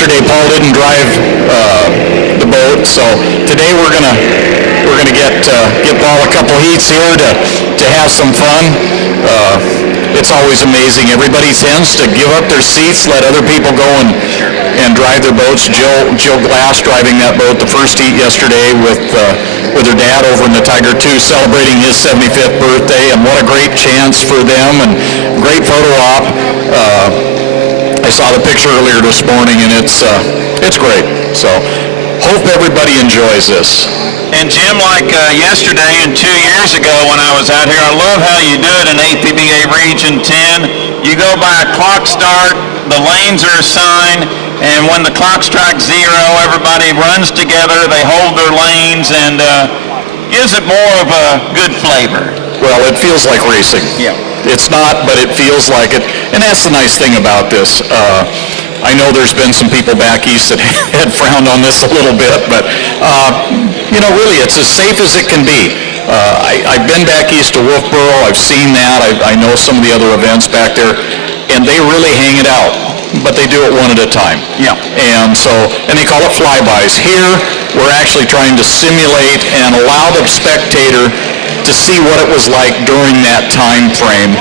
yesterday Paul didn't drive the boat, so today we're gonna get Paul a couple heats here to have some fun. It's always amazing. Everybody tends to give up their seats, let other people go and drive their boats. Jill Glass driving that boat the first heat yesterday with her dad over in the Tiger II, celebrating his 75th birthday, and what a great chance for them, and great photo op. I saw the picture earlier this morning, and it's great. So hope everybody enjoys this. And Jim, like yesterday and 2 years ago when I was out here, I love how you do it in APBA Region 10. You go by a clock start, the lanes are assigned, and when the clock strikes zero, everybody runs together, they hold their lanes, and gives it more of a good flavor. Well, it feels like racing. Yeah. It's not, but it feels like it. And that's the nice thing about this. I know there's been some people back east that had frowned on this a little bit, but really it's as safe as it can be. I've been back east to Wolfboro. I've seen that. I know some of the other events back there, and they really hang it out, but they do it one at a time. Yeah. And they call it flybys. Here, we're actually trying to simulate and allow the spectator to see what it was like during that time frame.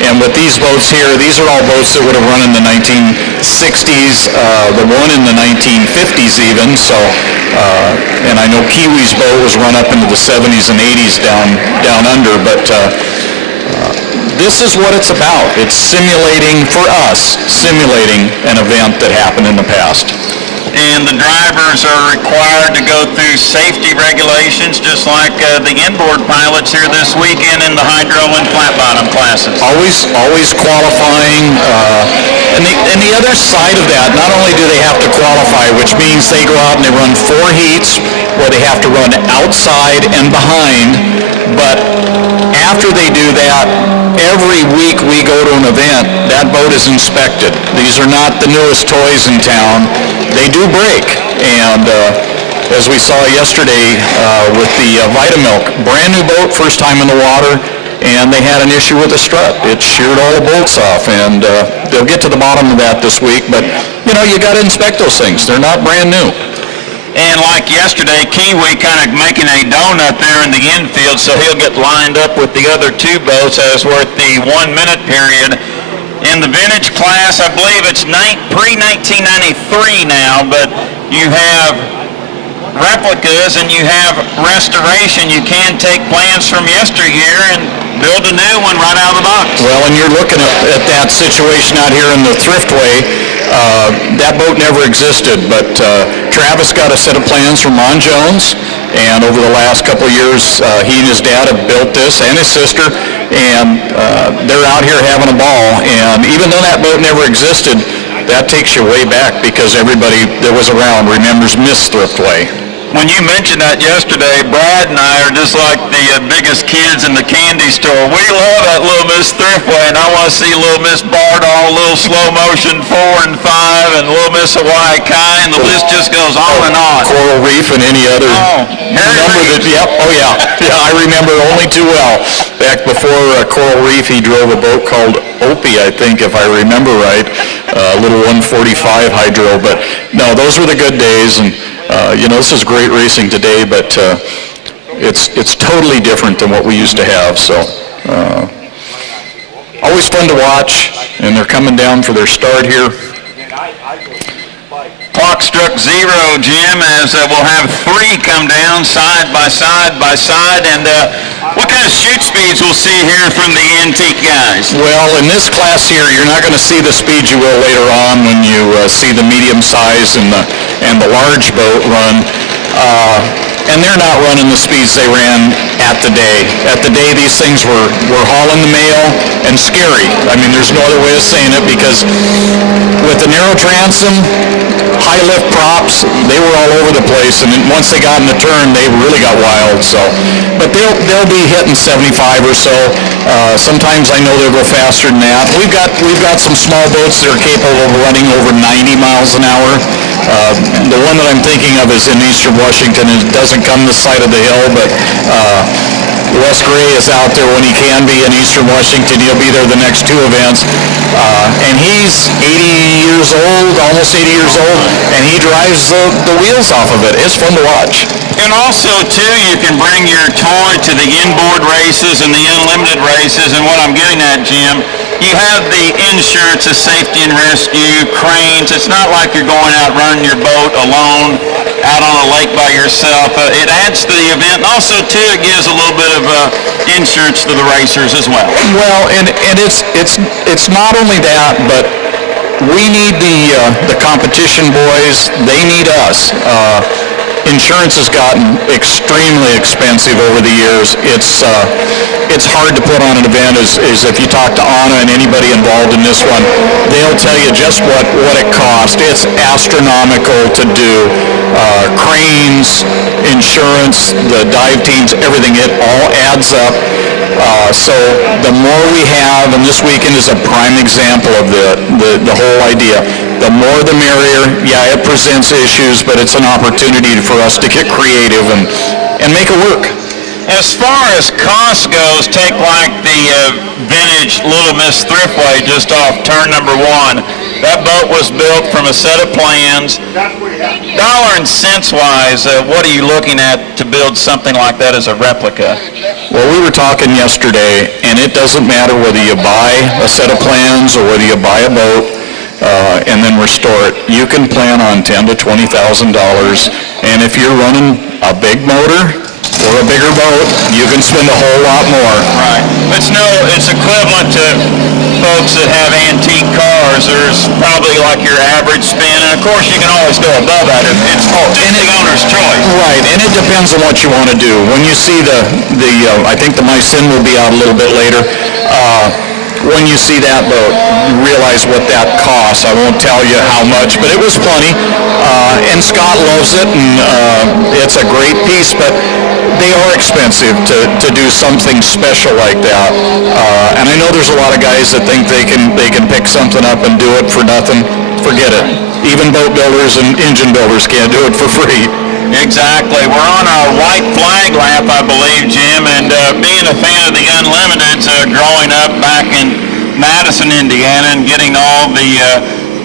And with these boats here, these are all boats that would have run in the 1960s, the one in the 1950s even, and I know Kiwi's boat was run up into the 70s and 80s down under, but this is what it's about. It's simulating, for us, simulating an event that happened in the past. And the drivers are required to go through safety regulations, just like the inboard pilots here this weekend in the hydro and flat bottom classes. Always qualifying. And the other side of that, not only do they have to qualify, which means they go out and they run 4 heats where they have to run outside and behind, but after they do that, every week we go to an event, that boat is inspected. These are not the newest toys in town. They do break, and as we saw yesterday with the Vitamilk, brand new boat, first time in the water, and they had an issue with the strut. It sheared all the bolts off, and they'll get to the bottom of that this week, but you got to inspect those things. They're not brand new. And like yesterday, Kiwi kind of making a donut there in the infield, so he'll get lined up with the other 2 boats as we're at the 1 minute period. In the vintage class, I believe it's pre-1993 now, but you have replicas and you have restoration. You can take plans from yesteryear and build a new one right out of the box. Well, and you're looking at that situation out here in the Thriftway. That boat never existed, but Travis got a set of plans from Ron Jones, and over the last couple of years, he and his dad have built this, and his sister, and they're out here having a ball. And even though that boat never existed, that takes you way back because everybody that was around remembers Miss Thriftway. When you mentioned that yesterday, Brad and I are just like the biggest kids in the candy store. We love that Little Miss Thriftway, and I want to see Little Miss Bardall, Little Slow Motion 4 and 5, and Little Miss Hawaii Kai, and the list just goes on and on. Coral Reef and any other number that, yep, oh yeah, I remember only too well. Back before Coral Reef, he drove a boat called Opie, I think, if I remember right, a little 145 hydro, but no, those were the good days, and this is great racing today, but it's totally different than what we used to have. So always fun to watch, and they're coming down for their start here. Clock struck 0, Jim, as we'll have 3 come down side by side by side. And what kind of shoot speeds we'll see here from the antique guys? Well, in this class here, you're not going to see the speed you will later on when you see the medium size and the large boat run. And they're not running the speeds they ran at the day. At the day, these things were hauling the mail and scary. I mean, there's no other way of saying it, because with the narrow transom, high lift props, they were all over the place, and then once they got in the turn, they really got wild. So, but they'll be hitting 75 or so. Sometimes I know they'll go faster than that. We've got some small boats that are capable of running over 90 miles an hour. The one that I'm thinking of is in eastern Washington. It doesn't come this side of the hill, but Wes Gray is out there when he can be in eastern Washington. He'll be there the next 2 events. And he's 80 years years old, almost 80 years old, and he drives the wheels off of it. It's fun to watch. And also, too, you can bring your toy to the inboard races and the unlimited races. And what I'm getting at, Jim, you have the insurance, the safety and rescue, cranes. It's not like you're going out running your boat alone out on a lake by yourself. It adds to the event. And also, too, it gives a little bit of insurance to the racers as well. Well, and it's not only that, but we need the competition boys. They need us. Insurance has gotten extremely expensive over the years. It's hard to put on an event. As if you talk to Anna and anybody involved in this one, they'll tell you just what it costs. It's astronomical to do. Cranes, insurance, the dive teams, everything, it all adds up. So the more we have, and this weekend is a prime example of the whole idea, the more the merrier. Yeah, it presents issues, but it's an opportunity for us to get creative and make it work. As far as cost goes, take like the vintage Little Miss Thriftway just off turn number 1. That boat was built from a set of plans. Dollar and cents wise, what are you looking at to build something like that as a replica? Well, we were talking yesterday, and it doesn't matter whether you buy a set of plans or whether you buy a boat and then restore it. You can plan on $10,000 to $20,000, and if you're running a big motor or a bigger boat, you can spend a whole lot more. Right. It's equivalent to folks that have antique cars. There's probably like your average spend, and of course you can always go above that. It's just the owner's choice. Right, and it depends on what you want to do. When you see I think the Mycin will be out a little bit later. When you see that boat, you realize what that costs. I won't tell you how much, but it was plenty. And Scott loves it, and it's a great piece, but they are expensive to do something special like that. And I know there's a lot of guys that think they can pick something up and do it for nothing. Forget it. Even boat builders and engine builders can't do it for free. Exactly. We're on our white flag lap, I believe, Jim, and being a fan of the Unlimiteds, growing up back in Madison, Indiana, and getting all the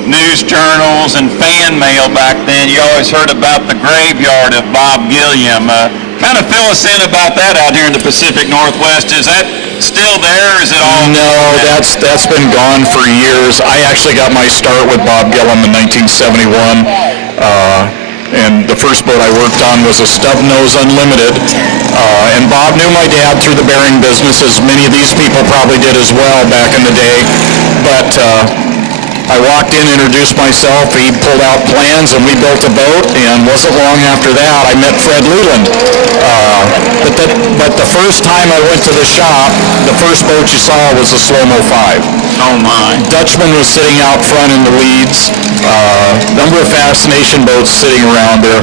news journals and fan mail back then, you always heard about the graveyard of Bob Gilliam. Kind of fill us in about that out here in the Pacific Northwest. Is that still there, or is it all... No, that's been gone for years. I actually got my start with Bob Gilliam in 1971. And the first boat I worked on was a Stub-Nose Unlimited. And Bob knew my dad through the bearing business, as many of these people probably did as well back in the day. But I walked in, introduced myself, he pulled out plans, and we built a boat, and wasn't long after that I met Fred Leland. But the first time I went to the shop, the first boat you saw was a Slow-Mo 5. Oh my. Dutchman was sitting out front in the leads. Number of Fascination boats sitting around there.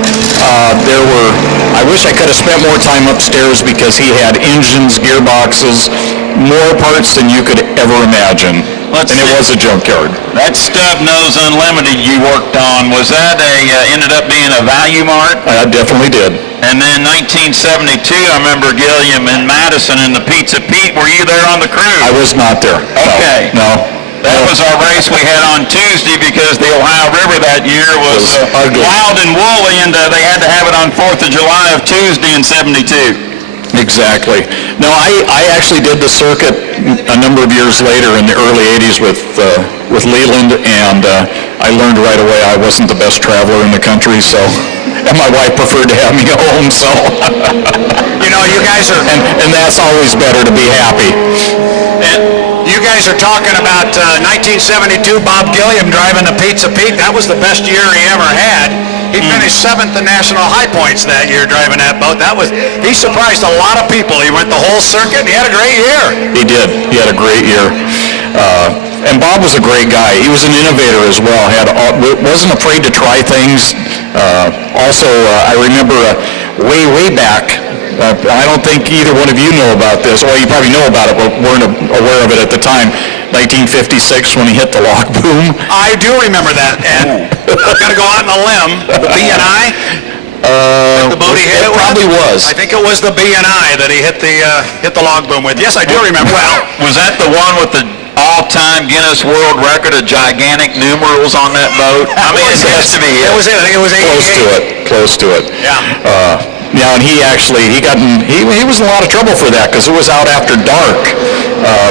I wish I could have spent more time upstairs because he had engines, gearboxes, more parts than you could ever imagine. And it was a junkyard. That Stub-Nose Unlimited you worked on, was that ended up being a Value Mart? I definitely did. And then 1972, I remember Gilliam in Madison in the Pizza Pete. Were you there on the cruise? I was not there. Okay. No. That was our race we had on Tuesday because the Ohio River that year was wild and woolly, and they had to have it on 4th of July of Tuesday in 72. Exactly. No, I actually did the circuit a number of years later in the early 80s with Leland, and I learned right away I wasn't the best traveler in the country, so, and my wife preferred to have me home, so. You know, you guys are... And that's always better to be happy. You guys are talking about 1972, Bob Gilliam driving the Pizza Pete. That was the best year he ever had. He finished 7th in national high points that year driving that boat. He surprised a lot of people. He went the whole circuit, and he had a great year. He did. He had a great year. And Bob was a great guy. He was an innovator as well. Wasn't afraid to try things. Also, I remember way back, I don't think either one of you know about this. Well, you probably know about it, but weren't aware of it at the time. 1956 when he hit the lock boom. I do remember that, and I'm going to go out on a limb. The B&I? The boat he hit it probably was. I think it was the B&I that he hit the log boom with. Yes, I do remember. Well, was that the one with the all-time Guinness World Record of gigantic numerals on that boat. I mean, it has to be it. It was it. I think it was 88. Close to it. Yeah. Yeah, and he was in a lot of trouble for that because it was out after dark.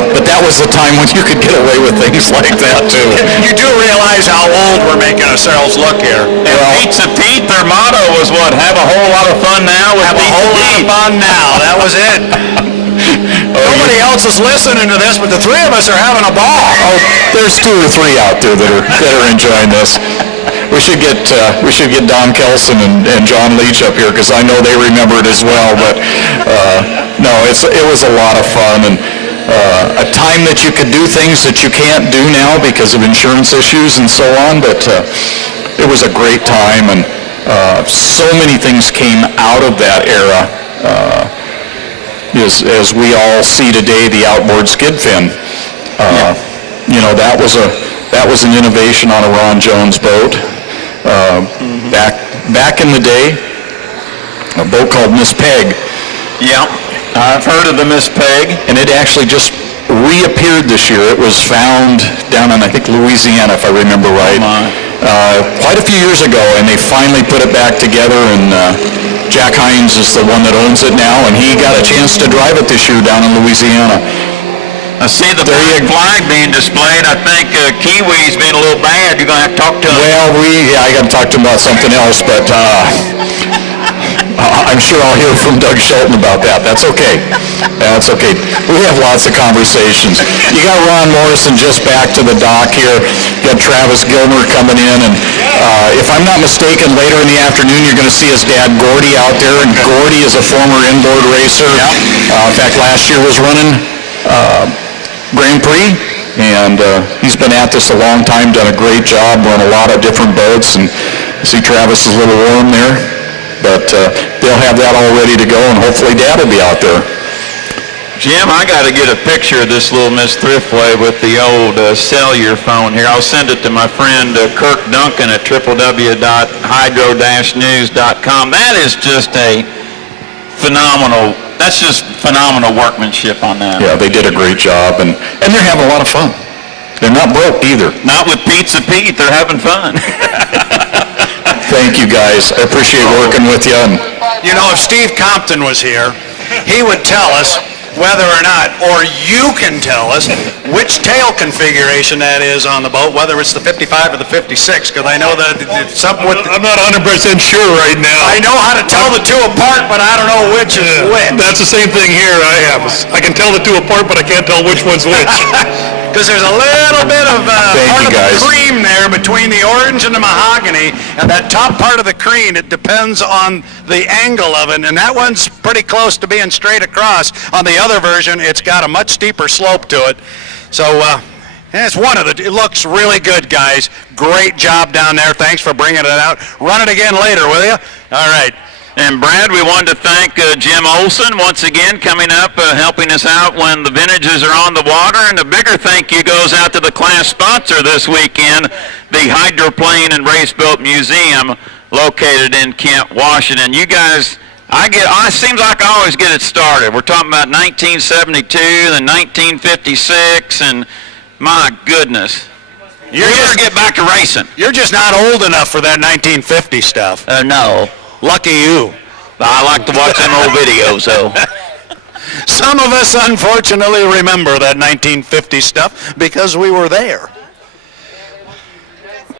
But that was the time when you could get away with things like that too. You do realize how old we're making ourselves look here. And Pizza Pete, their motto was what? Have a whole lot of fun now with Have a Pizza whole lot Pete. of fun now. That was it. Nobody else is listening to this, but the three of us are having a ball. Oh, there's 2 or 3 out there that are enjoying this. We should get Don Kelson and John Leach up here because I know they remember it as well. But no, it was a lot of fun and a time that you could do things that you can't do now because of insurance issues and so on. But it was a great time and so many things came out of that era. As we all see today, the outboard skid fin. You know, that was an innovation on a Ron Jones boat. Back in the day, a boat called Miss Peg. Yeah, I've heard of the Miss Peg. And it actually just reappeared this year. It was found down in, I think, Louisiana, if I remember right. Quite a few years ago, and they finally put it back together, and Jack Hines is the one that owns it now, and he got a chance to drive it this year down in Louisiana. I see the black flag being displayed. I think Kiwi's being a little bad. You're going to have to talk to him. Well, I got to talk to him about something else, but I'm sure I'll hear from Doug Shelton about that. That's okay. That's okay. We have lots of conversations. You got Ron Morrison just back to the dock here. You got Travis Gilmer coming in, and if I'm not mistaken, later in the afternoon you're going to see his dad Gordy out there, and Gordy is a former inboard racer. In fact, last year was running Grand Prix, and he's been at this a long time, done a great job, run a lot of different boats, and see Travis is a little warm there, but they'll have that all ready to go, and hopefully Dad will be out there. Jim, I got to get a picture of this little Miss Thriftway with the old cellular phone here. I'll send it to my friend Kirk Duncan at www.hydro-news.com. That is just a phenomenal. That's just phenomenal workmanship on that. Yeah, they did a great job, and they're having a lot of fun. They're not broke either. Not with Pizza Pete. They're having fun. Thank you, guys. I appreciate working with you. And You know, if Steve Compton was here, he would tell us whether or not, or you can tell us, which tail configuration that is on the boat, whether it's the 55 or the 56, because I know that it's something with... I'm not 100% sure right now. I know how to tell the two apart, but I don't know which is which. That's the same thing here. I can tell the two apart, but I can't tell which one's which. Because there's a little bit of part of guys. the cream there between the orange and the mahogany, and that top part of the cream, it depends on the angle of it, and that one's pretty close to being straight across. On the other version, it's got a much steeper slope to it. So, it's one of the, it looks really good, guys. Great job down there. Thanks for bringing it out. Run it again later, will you? All right. And Brad, we wanted to thank Jim Olson once again coming up, helping us out when the vintages are on the water. And a bigger thank you goes out to the class sponsor this weekend, the Hydroplane and Race Boat Museum located in Kent, Washington. You guys, it seems like I always get it started. We're talking about 1972 and 1956, and my goodness. You better get back to racing. You're just not old enough for that 1950 stuff. No. Lucky you. I like to watch them old videos, though. Some of us, unfortunately, remember that 1950 stuff because we were there.